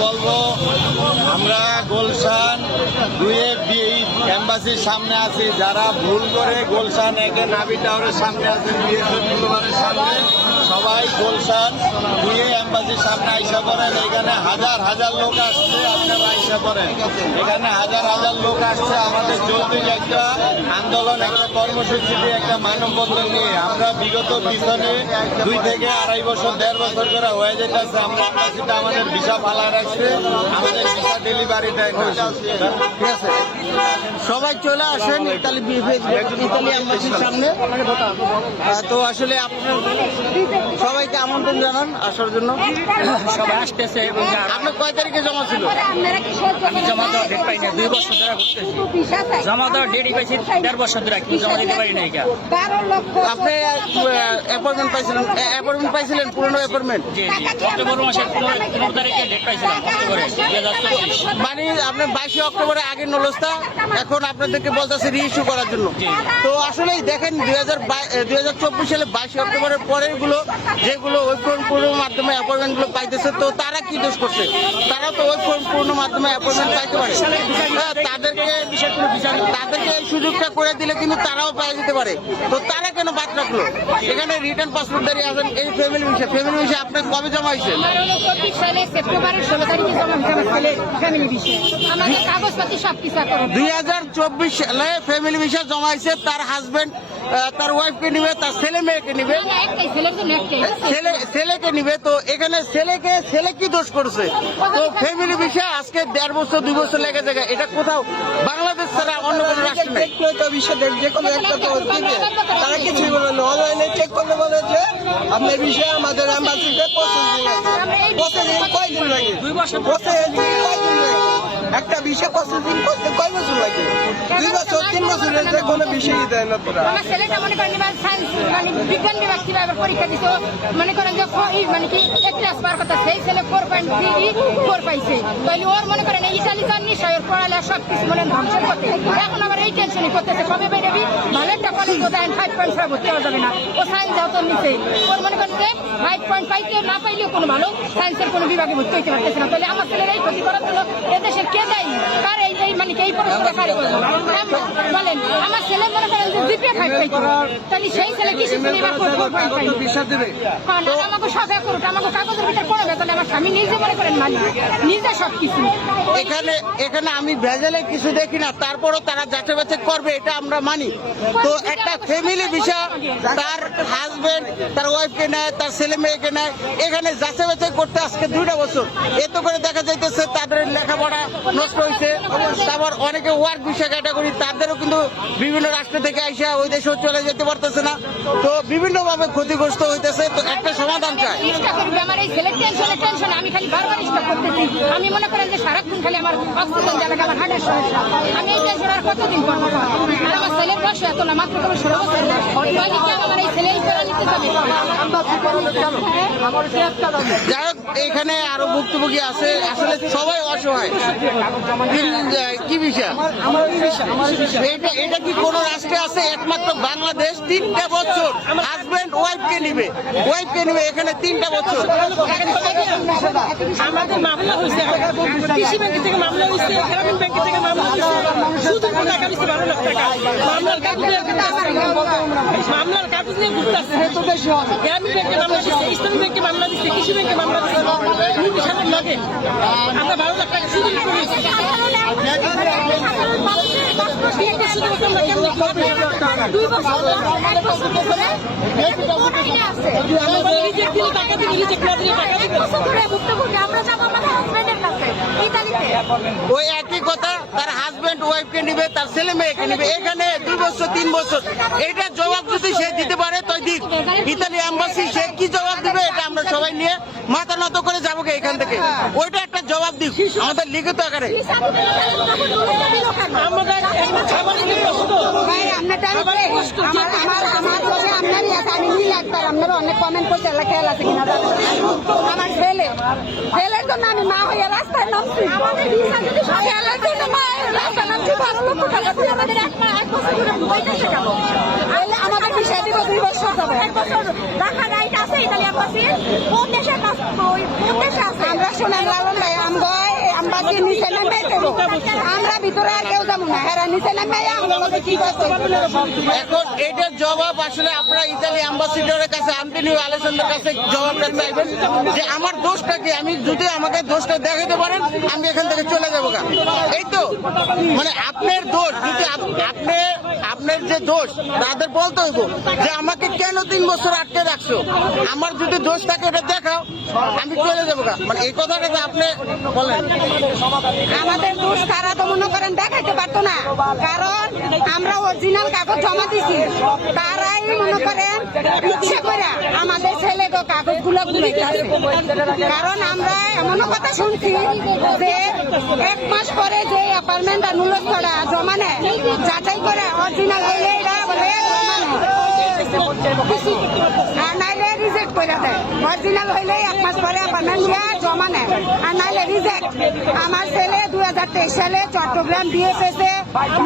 বলবো, আমরা গুলশান 2 এম্বাসির সামনে আছি। যারা ভুল করে গুলশান 1 নাভি টাওয়ারের সামনে আছেন, বিএসএফ বুলবারের সামনে, সবাই গুলশান 2 এম্বাসির সামনে আইসা পড়েন। এখানে হাজার হাজার লোক আসছে, আপনারা আইসা পড়েন। এখানে হাজার হাজার লোক আসছে আমাদের যৌক্তিক একটা আন্দোলন, একটা কর্মসূচিতে, একটা মানববন্ধন নিয়ে। আমরা বিগত পিছনে 2 থেকে 2.5 বছর 1.5 বছর করে হয়ে যেতেছে আমরা এম্বাসিটা আমাদের ভিসা ফালা রাখছে, আমাদের ভিসা ডেলিভারি দেয় না। ঠিক আছে, সবাই চলে আসেন ইতালি এম্বাসির সামনে। তো আসলে আপনার সবাইকে আমন্ত্রণ জানান আসার জন্য। সবাই আসতেছে। এবং আপনার কয় তারিখে জমা ছিল? আমি জমা দেওয়ার ডেট পাই না, 2 বছর ধরে ঘুরতেছি। জমা দেওয়ার ডেটই পাইছি 1.5 বছর ধরে, কিন্তু জমা দিতে পারি নাই। আপনি অ্যাপয়েন্টমেন্ট পাইছিলেন পুরনো অ্যাপয়েন্টমেন্ট? জি জি, অক্টোবর মাসের 15 তারিখে ডেট পাইছিলাম, অক্টোবরে 2024। মানে আপনি 22 অক্টোবরে আগের নলস্তা, এখন আপনাদেরকে বলতেছে রিইস্যু করার জন্য। তো আসলেই দেখেন 2024 সালে 22 অক্টোবরের পরের গুলো যেগুলো ওই ফর্ম পূর্ণ মাধ্যমে অ্যাপয়েন্টমেন্ট গুলো পাইতেছে, তো তারা কি দোষ করছে? তারা তো ওই ফর্ম পূর্ণ মাধ্যমে অ্যাপয়েন্টমেন্ট পাইতে পারে। তাদেরকে এই সুযোগটা করে দিলে কিন্তু তারাও পাই যেতে পারে। তো তারা কেন বাদ রাখলো? এখানে রিটার্ন পাসপোর্ট দাঁড়িয়ে আছেন, এই ফ্যামিলি ভিসা আপনার কবে জমা হয়েছে? 2024 সালে সেপ্টেম্বরের 16 তারিখে জমা হয়েছে আমার ছেলের ফ্যামিলি ভিসা। আমাদের কাগজপাতি সবকিছু করে 2024 সালে ফ্যামিলি ভিসা জমা হয়েছে। তার হাজবেন্ড তার ওয়াইফকে নিবে, তার ছেলে মেয়েকে নিবে, ছেলেকে নিবে। তো এখানে ছেলে কি দোষ করছে? তো ফ্যামিলি ভিসা আজকে 1.5 বছর 2 বছর লেগে যায়। এটা কোথাও বাংলাদেশ ছাড়া অন্য কোনো রাষ্ট্র নেই। যে কোনো একটা দিবে, তারা কিছুই বলে না। অনলাইনে চেক করলে বলে যে আপনার বিষয়ে আমাদের অ্যাম্বাসিতে প্রসেসিং কয়দিন লাগে? 2 বছর প্রসেসিং কয়দিন লাগে? একটা বিষয় প্রসেসিং করতে কয় বছর লাগে? 2 বছর 3 বছরের যে কোনো বিষয়ই দেয় না তোরা। আমার ছেলেটা মনে করেন এবার সায়েন্স মানে বিজ্ঞান বিভাগ থেকে এবার পরীক্ষা দিতে, মনে করেন যে মানে কি এক ক্লাস পার কথা, সেই ছেলে 4.34 পাইছে। তাহলে ওর মনে করেন ইটালি যান নিশ্চয়, ওর পড়ালেখা সবকিছু মনে ধ্বংস করতে। এখন আবার এই টেনশনই করতেছে কবে বেরোবি, ভালো একটা কলেজ ও দেন 5.5 ভর্তি হওয়া যাবে না। ও সায়েন্স যাও তো নিচে, ওর মনে করেন যে 5 পাইতে না পাইলেও কোনো ভালো সায়েন্সের কোনো বিভাগে ভর্তি হইতে পারতেছে না। তাহলে আমার ছেলের এই ক্ষতি করার জন্য এদেশের কে দেয়? কার এই মানে এই পড়াশোনা কারে করবো বলেন? আমার ছেলে মনে করেন যে জিপিএ 5 পাইতো, তাহলে সেই ছেলে কি শিখবে? এবার আমাকে সব করুক, আমাকে কাগজের ভিতরে পড়বে। তাহলে আমার স্বামী নিজে মনে করেন মালিক, নিজে সবকিছু। এখানে আমি ভেজালে কিছু দেখি না, তারপরও তারা যাচাই বাছাই করবে, এটা আমরা মানি। তো একটা ফ্যামিলি ভিসা তার হাজবেন্ড তার ওয়াইফকে নেয়, তার ছেলে মেয়েকে নেয়, এখানে যাচাই বাছাই করতে আজকে 2টা বছর। এত করে দেখা যাইতেছে তাদের লেখাপড়া নষ্ট হয়েছে। তারপর অনেকে ওয়ার্ক ভিসা ক্যাটাগরি, তাদেরও কিন্তু বিভিন্ন রাষ্ট্র থেকে আইসা ওই দেশেও চলে যেতে পারতেছে না। তো বিভিন্ন ভাবে ক্ষতিগ্রস্ত হইতেছে। তো একটা সমাধান চাই। আমার এই ছেলের টেনশনে আমি খালি বারবার স্টপ করতেছি। আমি মনে করেন যে সারাক্ষণ খালি আমার অক্সিজেন জ্বালা, আমার হার্টের সমস্যা। আমি এই টেনশন আর কতদিন করবো? আর আমার ছেলের বয়স এত না, মাত্র 16 বছর। কেন আমার এই ছেলে করে নিতে যাবে? যাই হোক, এখানে আরো ভুক্তভোগী আছে, আসলে সবাই অসহায়। কি ভিসা? এটা কি কোন রাষ্ট্রে আছে? একমাত্র বাংলাদেশ। 3টা বছর হাজবেন্ড ওয়াইফকে নিবে, এখানে 3টা বছর। আমাদের মামলা হয়েছে, কৃষি ব্যাংক থেকে মামলা হয়েছে, গ্রামীণ ব্যাংক থেকে মামলা হয়েছে, শুধু টাকা দিচ্ছে 12 লাখ টাকা। মামলার কাগজ নিয়ে ঘুরতেছে। গ্রামীণ ব্যাংকে মামলা দিচ্ছে, ইসলামী ব্যাংকে মামলা দিচ্ছে, কৃষি ব্যাংকে মামলা দিচ্ছে। লাগে আমরা 12 লাখ টাকা শুধু ওই একই কথা, তার হাজবেন্ড ওয়াইফকে নিবে, তার ছেলে মেয়েকে নিবে। এখানে 2 বছর 3 বছর। এটা জবাব যদি সে দিতে পারে তো দিক। ইতালি এম্বাসি সে কি জবাব দিবে, এটা আমরা সবাই নিয়ে মাথা নত করে যাবো এখান থেকে। ওইটা একটা জবাব দিক আমাদের লিখিত আকারে। আপনারা অনেক কমেন্ট করছে, খেয়াল আছে কিনা আমার ছেলের জন্য আমি মা হয়ে রাস্তায় নামছি। খেলার জন্য মা রাস্তায় নামছি। 12 লক্ষ টাকা দিয়ে আমাদের আমাদের বিষয় দিব 2 বছর যাবে। 1 বছর রাখা রাইট আছে ইতালিয়ান পাশে কোন দেশে আছে? আমরা শোনেন লালন ভাই আমগো ভিতরে আর কেউ যাবো না, হেরা নিচে নামে আমাদের কি করতে এখন এটার জবাব আসলে আপনারা ইতালি অ্যাম্বাসিডরের কাছে আন্তনিও আলেসান্দ্রের কাছে জবাবটা চাইবেন যে আমার দোষটা কি, আমি যদি আমাকে দোষটা দেখাতে পারেন আমি এখান থেকে চলে যাবো গা। এই তো মানে আপনার দোষ, যদি আপনার যে দোষ তাদের বলতে হইব যে আমাকে কেন 3 বছর আটকে রাখছো, আমার যদি দোষ থাকে এটা দেখাও, আমি চলে যাবো গা। মানে এই কথাটা যে আপনি বলেন আমাদের দোষ তারা তো মনে করেন দেখাইতে পারতো না, কারণ আমরা অরিজিনাল কাগজ জমা দিছি, তারাই মনে করেন ইচ্ছে করে আমাদের ছেলে তো কাগজগুলো গুলাইতেছে। কারণ আমরা এমন কথা শুনছি যে 1 মাস পরে যে অ্যাপার্টমেন্টটা নুলস্থরা জমা নেয়, যাচাই করে অরিজিনাল হইলে এরা বলে জমা নেয়, আর নাইলে রিজেক্ট করে দেয়। অরিজিনাল হইলে 1 মাস পরে অ্যাপার্টমেন্ট নিয়ে জমা নেয়, আর নাইলে রিজেক্ট। আমার ছেলে 2023 সালে চট্টগ্রাম বিএফএসে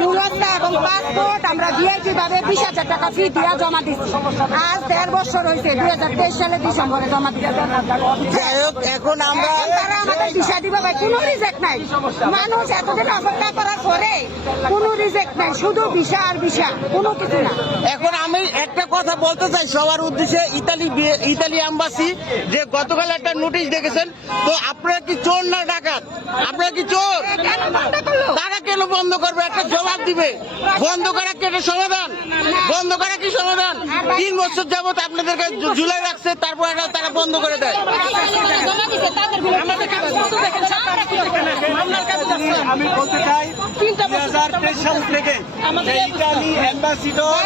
নুলস্থা এবং পাসপোর্ট আমরা ভিআইপি ভাবে 20,000 টাকা ফি দিয়ে জমা দিচ্ছি। আজ 1.5 বছর হয়েছে, 2023 সালে ডিসেম্বরে জমা দিচ্ছি। যাই হোক, এখন আমরা তারা আমাদের ভিসা দিবে ভাই, কোনো রিজেক্ট নাই। মানুষ এতদিন অপেক্ষা করার পরে কোনো রিজেক্ট নাই, শুধু ভিসা আর ভিসা, কোনো কিছু না। এখন আমি একটা কথা বলতে চাই সবার উদ্দেশ্যে, ইতালি এম্বাসি যে গতকাল একটা নোটিশ দেখেছেন, তো আপনারা কি চোর না ডাকাত? আপনারা কি চোর? তারা কেন বন্ধ করবে? একটা জবাব দিবে। বন্ধ করা কি এটা সমাধান? বন্ধ করা কি সমাধান? 3 বছর যাবত আপনাদেরকে ঝুলাই রাখছে, তারপর এটা তারা বন্ধ করে দেয়। আমাদের কাগজপত্র দেখেন, সাতটা কি দেখেন, মামলার কাগজ আছে। আমি বলতে চাই 2023 সাল থেকে আমাদের ইতালি অ্যাম্বাসিডর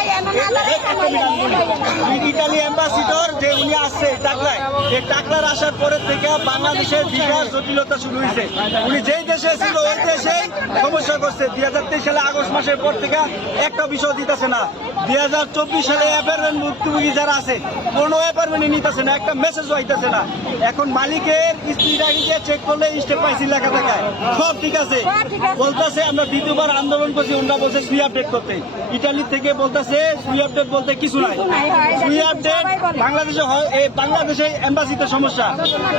ইতালি অ্যাম্বাসিডর যে উনি আসছে টাকলায়, এই টাকলার আসার পরে থেকে বাংলাদেশের ভিসার জটিলতা শুরু হয়েছে। উনি যেই দেশে ছিল ওই দেশেই সমস্যা করছে। 2023 সালে আগস্ট মাসের পর থেকে একটা বিষয় দিতেছে না। 2024 সালে অ্যাপার্টমেন্ট ভুক্তভোগী যারা আছে কোনো অ্যাপার্টমেন্টই নিতেছে না, একটা মেসেজও আইতেছে না। এখন মালিকের স্ত্রীরা গিয়ে চেক করলে স্টেপ পাইছি লেখা দেখায় সব ঠিক আছে, বলতেছে আমরা দ্বিতীয়বার আন্দোলন করছি, ওনারা বলছে সুই আপডেট করতে। ইটালি থেকে বলতেছে সুই আপডেট বলতে কিছু নাই। সুই আপডেট বাংলাদেশে হয়, এই বাংলাদেশে এম্বাসিতে সমস্যা।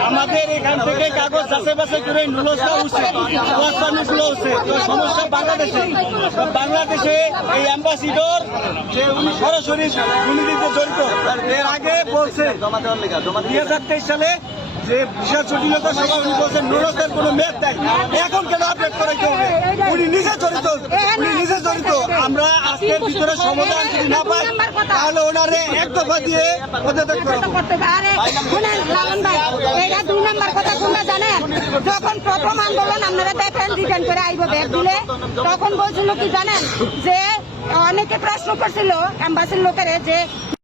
আমাদের এখান থেকে কাগজ যাচাই বাছাই করে নুলস্থা উঠছে, উঠছে, তো সমস্যা বাংলাদেশে। তো বাংলাদেশে এই অ্যাম্বাসিডর যে উনি সরাসরি দুর্নীতিতে জড়িত, এর আগে বলছে 2023 সালে যে ভিসা জটিলতা সভা উনি বলছেন নুলস্থার কোনো মেয়াদ নাই। এখন কেন আপডেট করাইতে হবে? উনি নিজে জড়িত, উনি নিজে জড়িত। আমরা আজকের ভিতরে সমাধান যদি না পাই তাহলে ওনারে এক দফা দিয়ে পদত্যাগ করবো। করতে হবে। আরে শুনেন লালন ভাই, এটা 2 নাম্বার কথা কোনটা জানেন? যখন প্রথম আন্দোলন আপনারা দেখেন রিটার্ন করে আইব ব্যাগ দিলে, তখন বলছিল কি জানেন যে অনেকে প্রশ্ন করছিল এম্বাসির লোকের যে